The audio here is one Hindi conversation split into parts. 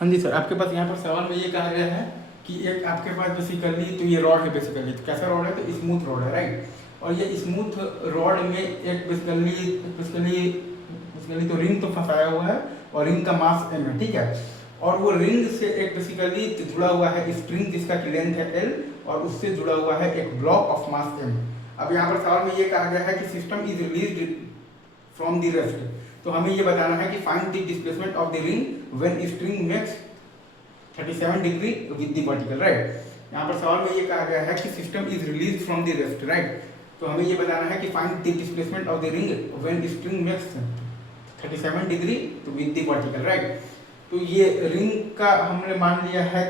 हाँ जी सर, आपके पास यहाँ पर सवाल में ये कहा गया है कि एक आपके पास बेसिकली तो ये रॉड है बेसिकली, तो कैसा रॉड है, तो स्मूथ रॉड है राइट। और ये स्मूथ रॉड में एक बेसिकली तो रिंग तो फंसाया हुआ है और रिंग का मास m है, ठीक है। और वो रिंग से एक बेसिकली जुड़ा हुआ है स्ट्रिंग जिसका की लेंथ है l, और उससे जुड़ा हुआ है एक ब्लॉक ऑफ मास m। अब यहाँ पर सवाल में ये कहा गया है कि system is released from the rest, तो हमें ये बताना है कि find the displacement of the ring when string makes 37 degree with the vertical right. यहाँ पर सवाल में ये कहा गया है कि system is release from the rest right, तो हमें ये बताना है कि find the displacement of the ring when string makes 37 degree with the vertical right. तो ये रिंग का हमने मान लिया है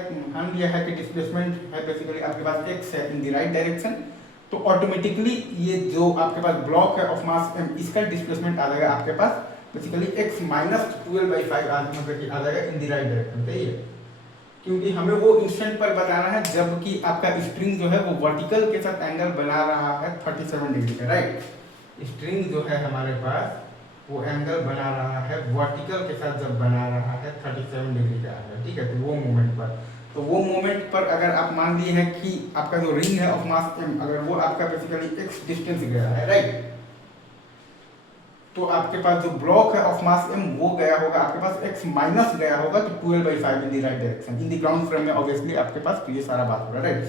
कि डिस्प्लेसमेंट है बेसिकली आपके पास x है इन द राइट डायरेक्शन, तो ऑटोमेटिकली ये जो आपके पास ब्लॉक है ऑफ मास m, इसका डिस्प्लेसमेंट आ जाएगा आपके पास बेसिकली x माइनस 12/5 आ जाएगा इन द राइट डायरेक्शन, सही है। क्योंकि हमें वो इंस्टेंट पर बताना है जबकि आपका स्ट्रिंग जो है वो वर्टिकल के साथ एंगल बना रहा है 37 डिग्री का राइट। स्ट्रिंग जो है हमारे पास वो एंगल बना रहा है वर्टिकल के साथ, जब बना रहा है 37 डिग्री का है, ठीक है। तो वो मोमेंट पर अगर आप मान लिए हैं कि आपका जो रिंग है ऑफ मास m, अगर वो आपका बेसिकली x डिस्टेंस गया है राइट, तो आपके पास जो ब्लॉक है ऑफ मास m वो गया होगा आपके पास x माइनस गया होगा तो 12/5 in the right direction in the ground frame में ऑब्वियसली आपके पास, तो ये सारा बात हो रहा है राइट।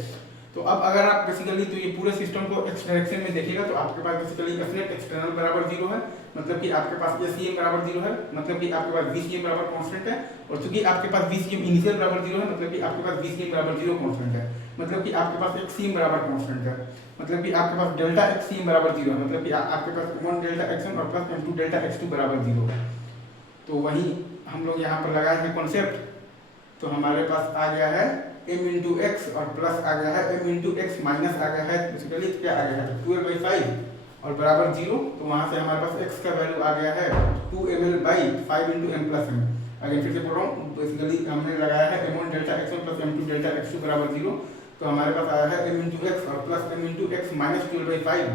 तो अब अगर आप बेसिकली तो ये पूरे सिस्टम को x डायरेक्शन में देखिएगा तो आपके पास बेसिकली f नेट एक्सटर्नल बराबर 0 है, मतलब कि आपके पास ACM बराबर 0 है, मतलब कि आपके पास VCM बराबर कांस्टेंट है। और चूंकि आपके पास VCM इनिशियल बराबर 0 है, मतलब कि आपके पास VCM बराबर 0 कांस्टेंट है, मतलब कि आपके पास XCM बराबर कांस्टेंट है, मतलब कि आपके पास डेल्टा XCM बराबर 0 है, मतलब कि आपके पास m1 डेल्टा x1 और प्लस m2 डेल्टा x2 बराबर 0 है। तो वही हम लोग यहाँ पर लगाए हैं कॉन्सेप्ट, तो हमारे पास आ गया है m इंटू एक्स और प्लस आ गया है m इंटू एक्स माइनस आ गया है बेसिकली क्या आ गया है 12/5 और बराबर 0, तो वहाँ से हमारे पास x का वैल्यू आ गया है 2ml/5 into m plus m। अगर फिर से बोल रहा हूँ, बेसिकली हमने लगाया है m1 delta x1 plus m2 delta x2 बराबर 0, तो हमारे पास आया है m इंटू एक्स और plus m into x minus 12/5,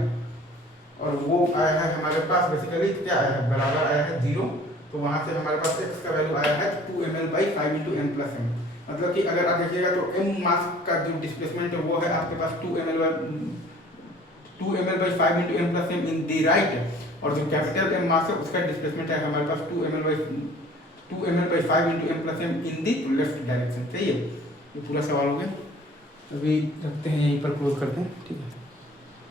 और वो आया है हमारे पास बेसिकली क्या आया है बराबर आया है 0, तो वहाँ से हमारे पास x का वैल्यू आया है 2ml/5 into m plus m। मतलब कि अगर आप देखिएगा तो m मास का जो डिस्प्लेसमेंट है वो है आपके पास 2ml/5 into m plus m इन दी राइट, और जो कैपिटल M मास है उसका डिस्प्लेसमेंट है हमारे पास 2ml/5 into m plus m इन दी लेफ्ट डायरेक्शन, सही है। ये पूरा सवाल हो गया, अभी रखते हैं यहीं पर, क्लोज करते हैं, ठीक है।